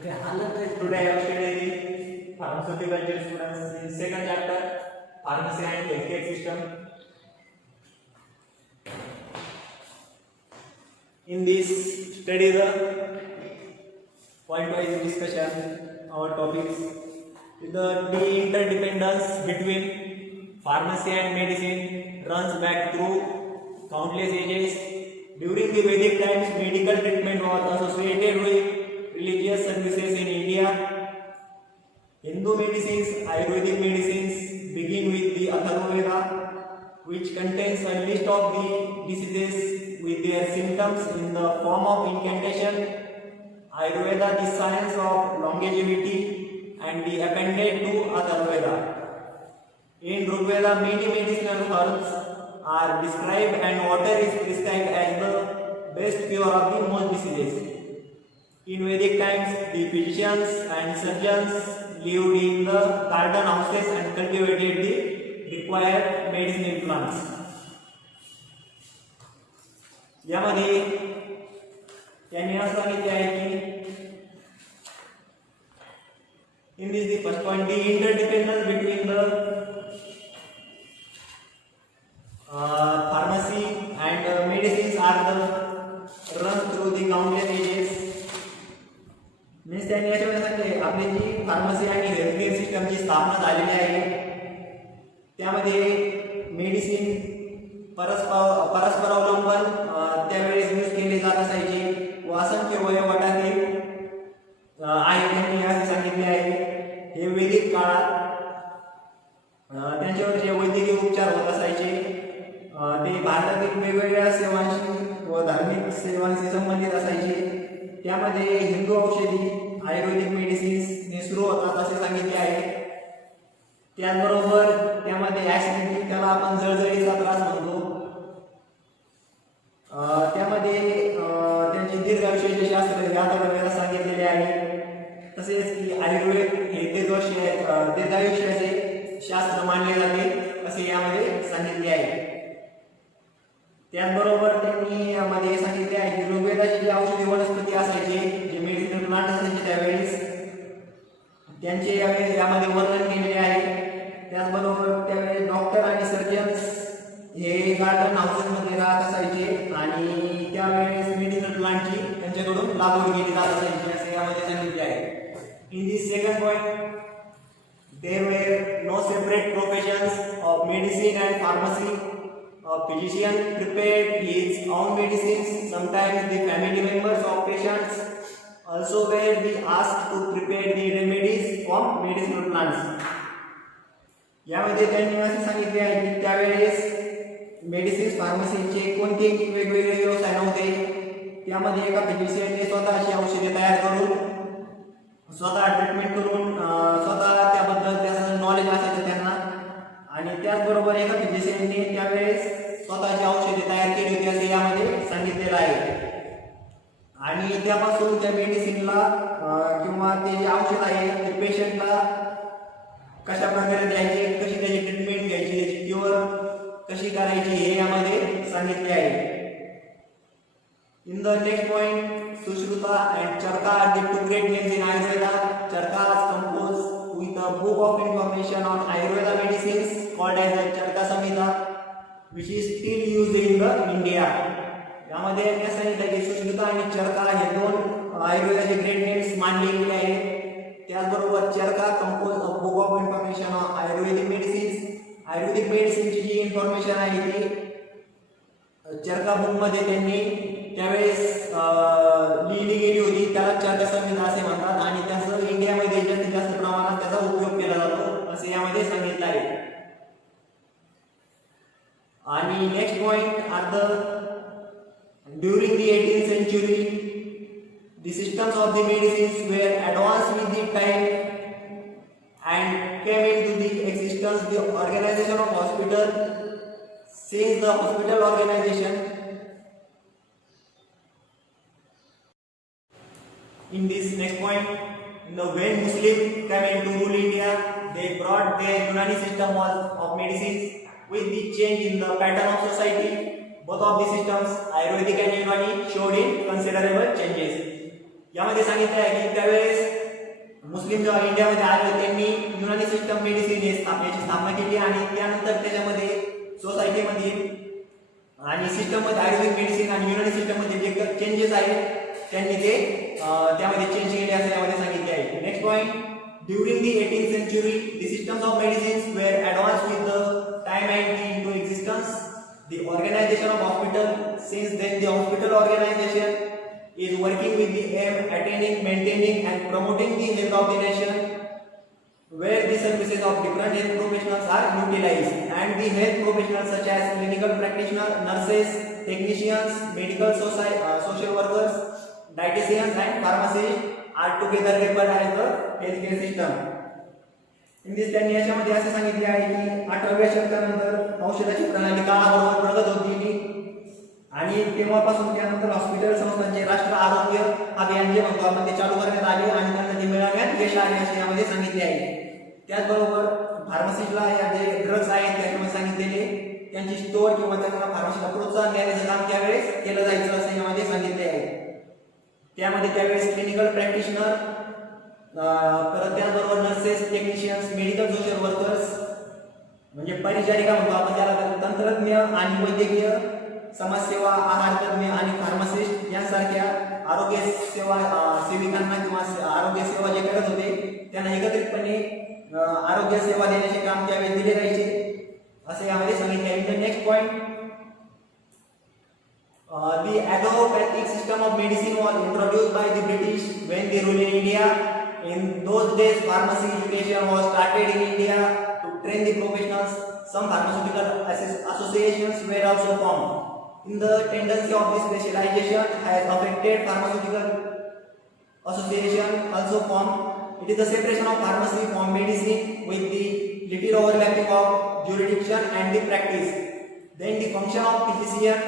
Today I am studying pharmaceutical jurisprudence in second chapter, pharmacy and healthcare system. In this study, the point-wise discussion, our topics, the interdependence between pharmacy and medicine runs back through countless ages. During the Vedic times, medical treatment was associated with religious services in India. Hindu medicines, Ayurvedic medicines begin with the Atharva Veda, which contains a list of the diseases with their symptoms in the form of incantation. Ayurveda, the science of longevity, and the appended to Atharva Veda. In Rigveda, many medicinal herbs are described and water is prescribed as the best cure of the most diseases. In Vedic times, the physicians and surgeons lived in the garden houses and cultivated the required medicinal plants. यामध्ये त्यांनी असं सांगितले आहे की in this the first point, the interdependence between the pharmacy and medicines are the run through the countless ages. Means त्यांनी याच्यामध्ये सांगितले आपली जी फार्मसी आणि हेल्थकेअर सिस्टमची स्थापना झालेली आहे त्यामध्ये मेडिसिन परस्पर अवलंबन त्यावेळेस यूज केले जात असायचे व असंख्य वयोगटातील आहे त्यांनी असे सांगितले आहे. हे वैदिक काळात त्यांच्यावर जे वैद्यकीय उपचार होत असायचे ते भारतातील वेगवेगळ्या सेवांशी व धार्मिक सेवांशी संबंधित असायचे. त्यामध्ये हिंदू औषधी आयुर्वेदिक मेडिसिन्स ने सुरू होतात असे सांगितले आहे. त्याचबरोबर त्यामध्ये ऍसिडिटी त्याला आपण जळजळीचा त्रास म्हणतो त्यामध्ये त्यांचे दीर्घायुष्याचे शास्त्र यात सांगितलेले आहे. तसेच की आयुर्वेद हे दीर्घायुष्याचे शास्त्र मानले जाते असे यामध्ये सांगितले आहे. त्याचबरोबर त्यांनी यामध्ये सांगितले आहे की ऋग्वेदाची जी औषधी वनस्पती असायची जे मेडिसिनल प्लांट असायचे त्यावेळेस त्यांचे यामध्ये वर्णन केलेले आहे. त्याचबरोबर त्यावेळेस डॉक्टर आणि सर्जन्स हे गार्डन हाऊसेसमध्ये राहत असायचे आणि त्यावेळेस मेडिसिनल प्लांटची त्यांच्याकडून लागवड केली जात असायची असे यामध्ये सांगितले आहे. In this second point there were no separate professions of medicine and pharmacy. A physician prepared his own medicines. Sometimes the family members of patients also were asked to prepare the remedies from medicinal plants. यामध्ये त्यांनी असे सांगितले आहे की त्यावेळेस medicines फार्मसीचे कोणतेही वेगवेगळे व्यवसाय नव्हते. त्यामध्ये एका फिजिशियनने स्वतःची औषधे तयार करून स्वतः ट्रीटमेंट करून स्वतः त्याबद्दल त्याचं नॉलेज असायचं त्यांना आणि त्याचबरोबर एका फिजिशियनने त्यावेळेस स्वतःची औषधे तयार केली होती असे यामध्ये सांगितलेलं आहे. आणि त्यापासून त्या मेडिसिनला किंवा ते जे औषध आहे ते पेशंटला कशा प्रकारे द्यायचे कशी त्याची ट्रीटमेंट घ्यायची त्याची क्युअर कशी करायची हे यामध्ये सांगितले आहे. In the next point Sushruta and Charaka are the two great names in Ayurveda. Charaka is composed with a book of information on Ayurveda medicines called as the Charaka Samhita, which is still used in the India. यामध्ये काय सांगितलं की सुश्रुता आणि चरका हे दोन आयुर्वेदाचे great names मानले गेले आहेत. त्याचबरोबर Charaka compose a book of information on ayurvedic medicines. Ayurvedic मेडिसिनची जी इन्फॉर्मेशन आहे ती चरका बुक मध्ये त्यांनी त्यावेळेस लिहिली गेली होती. त्याला चरका संहिता असे म्हणतात आणि त्याचं इंडियामध्ये जास्तीत जास्त प्रमाणात त्याचा उपयोग केला जातो असे यामध्ये सांगितलं आहे. आणि next point are the during the 18th century the systems of the medicines were advanced with the time and came into the existence the organization of hospital. Since the hospital organization in this next point, when Muslims came into rule India, they brought their Unani system of medicines with the change in the pattern of society. Both of the systems, Ayurvedic and Unani, showed in considerable changes. यामध्ये सांगितलं आहे की त्यावेळेस मुस्लिम जेव्हा इंडियामध्ये आले त्यांनी Unani system medicine याची स्थापना केली आणि त्यानंतर त्याच्यामध्ये सोसायटीमध्ये आणि सिस्टममध्ये आयुर्वेदिक मेडिसिन आणि युनानी सिस्टममध्ये जे चेंजेस आहेत त्यांनी ते त्यामध्ये चेंज केले असं यामध्ये सांगितले आहे. Next point, during the 18th century the systems of medicines were advanced with the time and the into existence. The organization of hospital, since then the hospital organization is working with the aim attaining, maintaining and promoting the health of the nation, where the services of different health professionals are utilized, and the health professionals such as clinical practitioners, nurses, technicians, medical social workers, dietitians and pharmacists are together labeled as the healthcare system. In this त्यांनी याच्यामध्ये असे सांगितले आहे की 18व्या शतकानंतर औषधाची प्रणाली काळाबरोबर प्रगत होत गेली आणि तेव्हापासून त्यानंतर हॉस्पिटल संस्थांचे राष्ट्र आरोग्य अभियान जे म्हणतो आपण ते चालू करण्यात आले आणि त्यांना ते मिळवण्यात यश आले असे यामध्ये सांगितले आहे. त्याचबरोबर फार्मसीला या जे ड्रग्ज आहेत त्याच्यामध्ये सांगितलेले त्यांची स्टोअर किंवा त्यांना फार्मसीला प्रोत्साहन देण्याचं काम त्यावेळेस केलं जायचं असं यामध्ये सांगितले आहे. त्यामध्ये त्यावेळेस क्लिनिकल प्रॅक्टिशनर, परत त्याचबरोबर nurses, technicians, medical social workers म्हणजे परिचारिका म्हणतो आपण त्याला, तंत्रज्ञ आणि वैद्यकीय समाजसेवा, आहार तज्ञ आणि फार्मासिस्ट यांसारख्या आरोग्य सेवा सेविकांना किंवा आरोग्य सेवा जे करत होते त्यांना एकत्रितपणे आरोग्य सेवा देण्याचे काम त्यावेळेस दिले जायचे असे यामध्ये सांगितले आहे. Next point, the allopathic system of medicine was introduced by the British when they ruled in India. In those days, pharmacy education was started in India to train the professionals. Some pharmaceutical associations were also formed. In the tendency of this specialization has affected pharmaceutical association also formed. It is the separation of pharmacy from medicine with the little overlapping of jurisdiction and the practice. Then the function of physician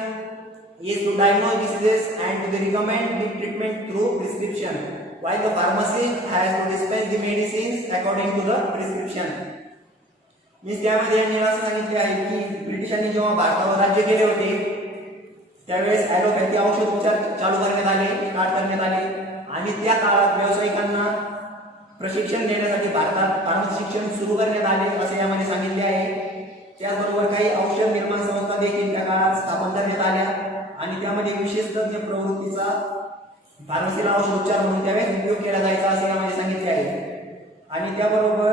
is to diagnose diseases and to recommend the treatment through prescription, while the pharmacist has to dispense the medicines according to the prescription. Means त्यामध्ये यांनी असं सांगितले आहे की ब्रिटिशांनी जेव्हा भारतावर राज्य केले होते त्यावेळेस ॲलोपॅथी औषध उपचार चालू करण्यात आले, स्टार्ट करण्यात आले आणि त्या काळात व्यावसायिकांना प्रशिक्षण देण्यासाठी भारतात फार्मसी शिक्षण सुरू करण्यात आले असे यामध्ये सांगितले आहे. त्याचबरोबर काही औषध निर्माण संस्था देखील त्या काळात स्थापन करण्यात आल्या आणि त्यामध्ये विशेष तज्ञ प्रवृत्तीचा फार्मसीला औषध उपचार म्हणून त्यावेळेस उपयोग केला जायचा असे यामध्ये सांगितले आहे. आणि त्याबरोबर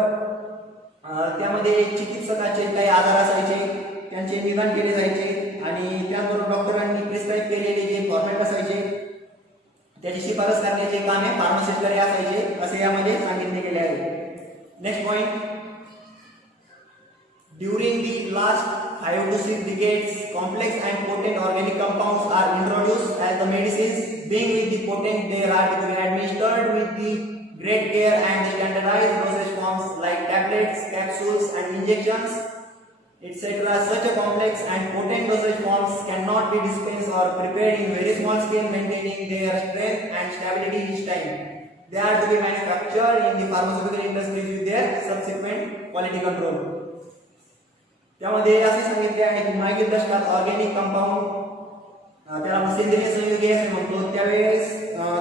त्यामध्ये चिकित्सकाचे काही आजार असायचे त्यांचे निदान केले जायचे आणि त्याचबरोबर डॉक्टरांनी प्रिस्क्राईब केलेले जे फॉर्मॅट असायचे त्याची शिफारस करण्याचे काम हे फार्मासिस्टकडे असायचे असे यामध्ये सांगितले गेले आहे. Next point, during the last 5 to 6 decades, complex and potent organic compounds are introduced as the medicines. Being with the potent, they are to be administered with the great care and standardized dosage forms like tablets, capsules, and injections, etc. Such a complex and potent dosage forms cannot be dispensed or prepared in very small scale, maintaining their strength and stability each time. They are to be manufactured in the pharmaceutical industries with their subsequent quality control. त्यामध्ये असे सांगितले आहे की मागील दशकात organic compound त्याला सेंद्रिय संयुगे असे म्हणतो त्यावेळेस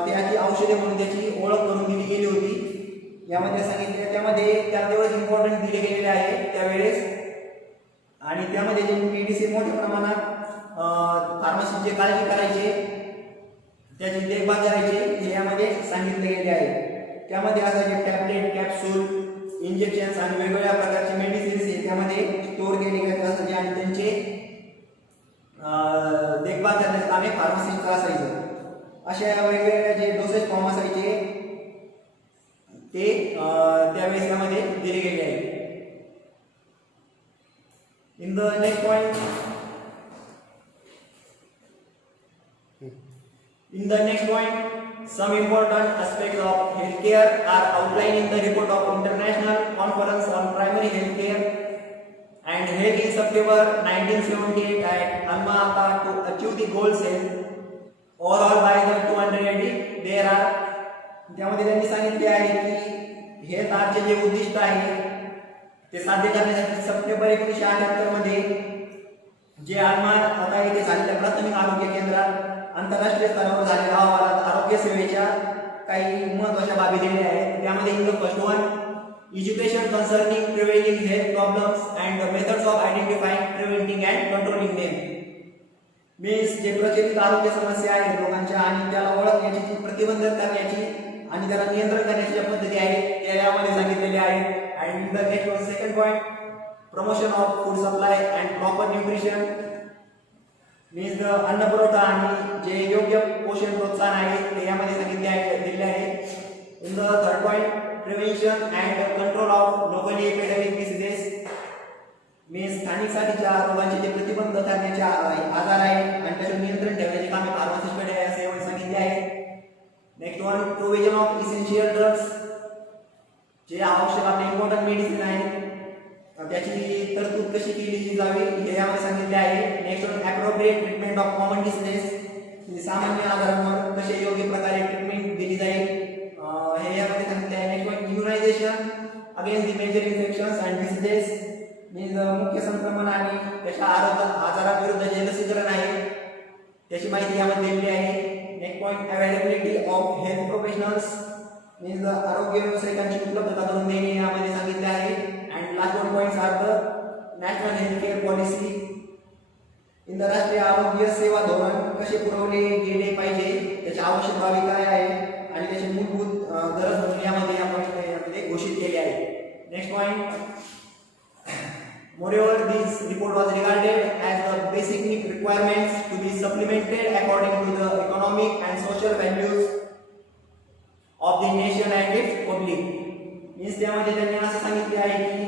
त्याची औषधे म्हणून त्याची ओळख करून दिली गेली होती. यामध्ये सांगितले त्यामध्ये त्याला तेवढंच इम्पॉर्टन्स दिले गेलेले आहे त्यावेळेस आणि त्यामध्ये जे मेडिसिन मोठ्या प्रमाणात फार्मसीचे काळजी करायचे त्याची देखभाल करायची हे यामध्ये सांगितले गेले आहे. त्यामध्ये असायचे टॅबलेट, कॅप्सूल, इंजेक्शन्स आणि वेगवेगळ्या प्रकारचे मेडिसिन्स हे त्यामध्ये स्टोअर केले गेले असायचे आणि त्यांचे देखभाल करण्याचं काम हे फार्मसिस्टचं असायचं. अशा वेगवेगळ्या जे डोसेज फॉर्म असायचे ते त्यावेळेस त्यामध्ये दिले गेले आहे. In the next point, some important aspects of healthcare are outlined in the report of International Conference on Primary Healthcare and held in September 1978 at Alma-Ata to achieve the goals set overall by the 280. There are त्यामध्ये त्यांनी सांगितले आहे की health आर्टचे जे उद्दिष्ट आहे ते साध्य करण्यासाठी सप्टेंबर 1978 मध्ये जे आता येथे झालेल्या प्राथमिक आरोग्य केंद्रात आंतरराष्ट्रीय स्तरावर झालेल्या अहवालात आरोग्य सेवेच्या काही महत्त्वाच्या बाबी दिलेल्या आहेत. त्यामध्ये in the first one, education concerning preventing health problems and the methods of identifying, preventing and controlling them. Means जे प्रचलित आरोग्य समस्या आहेत लोकांच्या आणि त्याला ओळखण्याची, प्रतिबंधित करण्याची आणि त्याला नियंत्रण करण्याची ज्या पद्धती आहेत त्या यामध्ये सांगितलेल्या आहेत. And in the next one, second point, promotion of food supply and proper nutrition. Means अन्न पुरवठा आणि जे योग्य पोषण प्रोत्साहन आहे ते यामध्ये सांगितले दिले आहे. In the third point, prevention and control of locally epidemic diseases. Means स्थानिक साथीच्या रोगांचे जे प्रतिबंध करण्याचे आजार आहेत आणि त्याचे नियंत्रण ठेवण्याचे कामे फार्मासिस्टकडे आहे असे यामध्ये सांगितले आहे. Next one, provision of essential drugs, जे आवश्यक आपले इम्पॉर्टंट मेडिसिन आहे त्याची तरतूद कशी केली जावी हे यामध्ये सांगितले आहे. Next one, appropriate treatment of common diseases, सामान्य आजारांवर कसे योग्य प्रकारे ट्रीटमेंट दिली जाईल हे यामध्ये सांगितले आहे. Next one, immunisation against the major infections and diseases. Means मुख्य संक्रमण आणि त्याच्या आजाराविरुद्ध जे लसीकरण आहे त्याची माहिती यामध्ये दिलेली आहे. Next point, availability of health professionals. Means आरोग्य व्यावसायिकांची उपलब्धता करून देणे यामध्ये सांगितले आहे. And last one points are the national health care policy. In the राष्ट्रीय आरोग्य सेवा धोरण कसे पुरवले गेले पाहिजे, त्याची आवश्यक बाबी काय आहे आणि त्याची मूलभूत गरज म्हणून यामध्ये यामध्ये घोषित केले आहे. Next point, moreover this report was regarded as the basic requirements to be supplemented according to the economic and social values of the nation and its public. Means त्यामध्ये त्यांनी असं सांगितले आहे की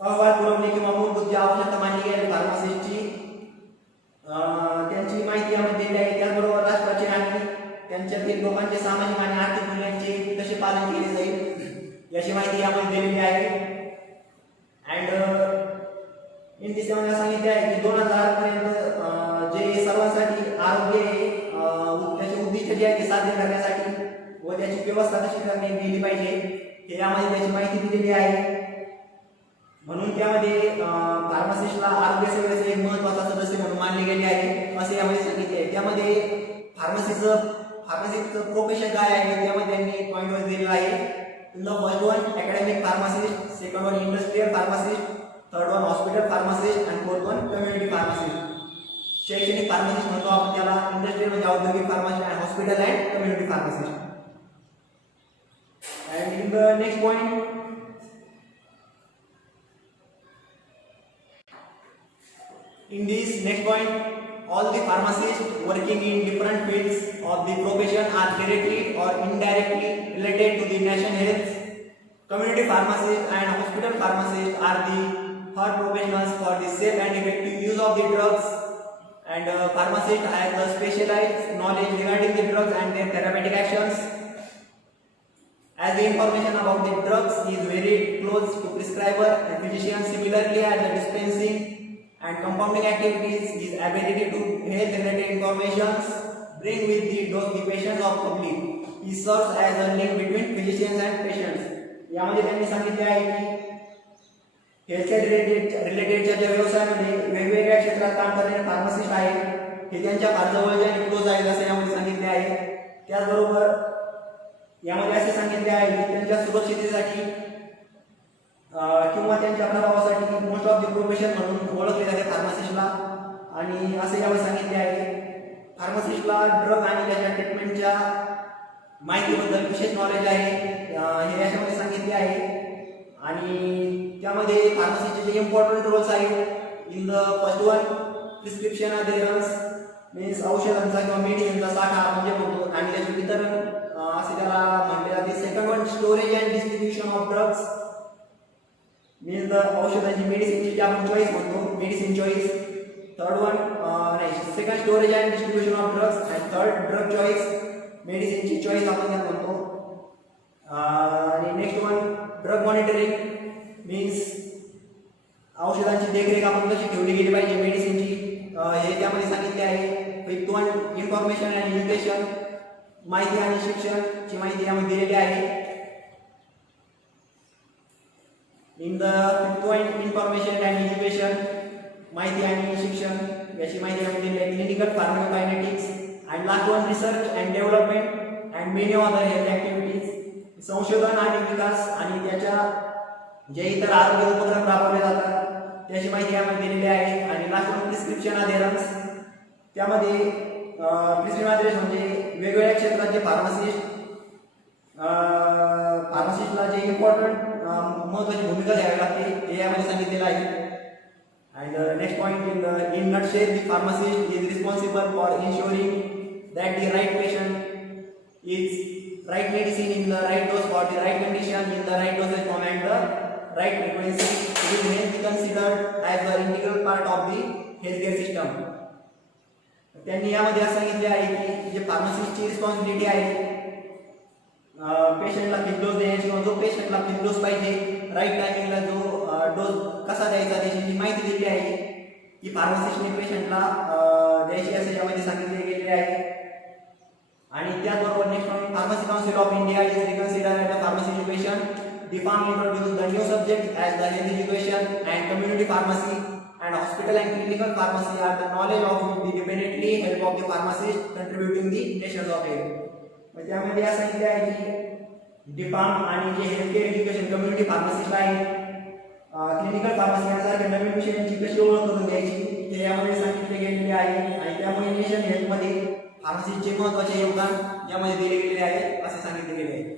अहवाल पुरवणे किंवा मूलभूत जी आवश्यकता मानली गेली फार्मासिस्टची त्यांची माहिती यामध्ये दिली आहे. त्याचबरोबर राष्ट्राचे आणि त्यांच्यातील लोकांचे सामाजिक आणि आर्थिक मूल्यांचे कसे पालन केले जाईल याची माहिती यामध्ये दिलेली आहे. अँड इन दिस मध्ये सांगितले आहे की 2000 पर्यंत जे सर्वांसाठी आरोग्य त्याचे उद्दिष्ट जे आहे ते साध्य करण्यासाठी व त्याची व्यवस्था कशी करण्यात गेली पाहिजे हे यामध्ये त्याची माहिती दिलेली आहे. म्हणून त्यामध्ये फार्मासिस्टला आरोग्य सेवेचे एक महत्त्वाचा सदस्य म्हणून मानले गेले आहे असे यामध्ये सांगितले आहे. त्यामध्ये फार्मसिस्टचं प्रोफेशन काय आहे त्यामध्ये त्यांनी पॉईंट वाईज दिलेला आहे. In the first one, academic pharmacist, second one, industrial pharmacist, third one, hospital pharmacist, and fourth one, community pharmacist. शैक्षणिक फार्मासिस्ट म्हणतो आपण त्याला, इंडस्ट्रियल म्हणजे औद्योगिक फार्मसी आणि hospital and community pharmacist. And in the next point, in this next point, all the pharmacists working in different fields of the profession are directly or indirectly related to the national health. Community pharmacists and hospital pharmacists are the health professionals for the safe and effective use of the drugs, and pharmacists have the specialized knowledge regarding the drugs and their therapeutic actions. As the information about the drugs is very close to prescriber and physician, similarly as the dispensing and compounding activities, his ability to health related information bring with the dose the patients of public. He serves as a link between physicians and patients. यामध्ये त्यांनी सांगितले आहे की health रिलेटेडच्या ज्या व्यवसायामध्ये वेगवेगळ्या क्षेत्रात काम करणारे फार्मासिस्ट आहेत हे त्यांच्या फार जवळचे आणि क्लोज आहेत असं यामध्ये सांगितले आहे. त्याचबरोबर यामध्ये असे सांगितले आहे की त्यांच्या सुरक्षिततेसाठी किंवा त्यांच्या प्रभावासाठी मोस्ट ऑफ द प्रोफेशन म्हणून ओळखले जाते फार्मासिस्टला. आणि असे यावेळी सांगितले आहे फार्मासिस्टला ड्रग आणि त्याच्या ट्रीटमेंटच्या माहितीबद्दल विशेष नॉलेज आहे हे याच्यामध्ये सांगितले आहे. आणि त्यामध्ये फार्मसीचे जे इम्पॉर्टंट रोल्स आहेत in the first one, prescription adherence means औषधांचा किंवा मेडिसिनचा साठा आपण जे म्हणतो आणि त्याचे वितरण असे त्याला म्हटले जाते. Second one, storage and distribution of drugs means औषधांची मेडिसिनची जी आपण चॉईस म्हणतो मेडिसिन चॉईस. थर्ड वन नाही second, storage and distribution of drugs and third drug choice मेडिसिनची चॉईस आपण त्यात म्हणतो. आणि next one, drug monitoring means औषधांची देखरेख आपण कशी ठेवली गेली पाहिजे मेडिसिनची हे त्यामध्ये सांगितले आहे. Fifth one, information and education माहिती आणि शिक्षणची माहिती यामध्ये दिलेली आहे. In the fifth point, information and education माहिती आणि शिक्षण याची माहिती आम्ही दिली आहे. Clinical pharmacokinetics and last one, research and development and many other health activities. संशोधन आणि विकास आणि त्याच्या जे इतर आरोग्य उपक्रम राबवले जातात त्याची माहिती यामध्ये दिलेली आहे. आणि लास्ट प्रिस्क्रिप्शन अधेरन्स, त्यामध्ये प्रिस्क्रिप्शन अधेरन्स म्हणजे वेगवेगळ्या क्षेत्रात जे फार्मासिस्टला जे इम्पॉर्टंट महत्त्वाची भूमिका घ्यावी लागते ते यामध्ये सांगितलेलं आहे. And next point in nutshell, the pharmacist is responsible for ensuring that the right patient is right medicine in the right dose for the right condition in the right dosage form and the right frequency. It is may be considered as the integral part of the healthcare system. त्यांनी यामध्ये असं सांगितले आहे की जे फार्मासिस्टची responsibility आहे पेशंटला fix dose देण्याची, किंवा जो पेशंटला फिक्स डोस पाहिजे राईट टायमिंगला जो डोस कसा द्यायचा त्याची माहिती दिली आहे की फार्मासिस्टने पेशंटला द्यायची असे यामध्ये सांगितले गेलेले आहे. आणि त्याचबरोबर next pharmacy council of India is reconsider at pharmacy education. The farm introduced the new subject as the health education and community pharmacy and hospital and clinical pharmacy are the knowledge of the independently help of the pharmacist contributing the nations of health. म्हणजे त्यामध्ये असं सांगितले आहे की डिफार्म आणि जे healthcare education community pharmacist आहे, clinical pharmacy यासारख्या नवीन विषयांची कशी ओळख करून द्यायची ते यामध्ये सांगितले गेलेले आहे. आणि त्यामुळे नेशन हेल्थमध्ये फार्मसिस्टचे महत्त्वाचे योगदान यामध्ये दिले गेलेले आहे असे सांगितले गेले आहे.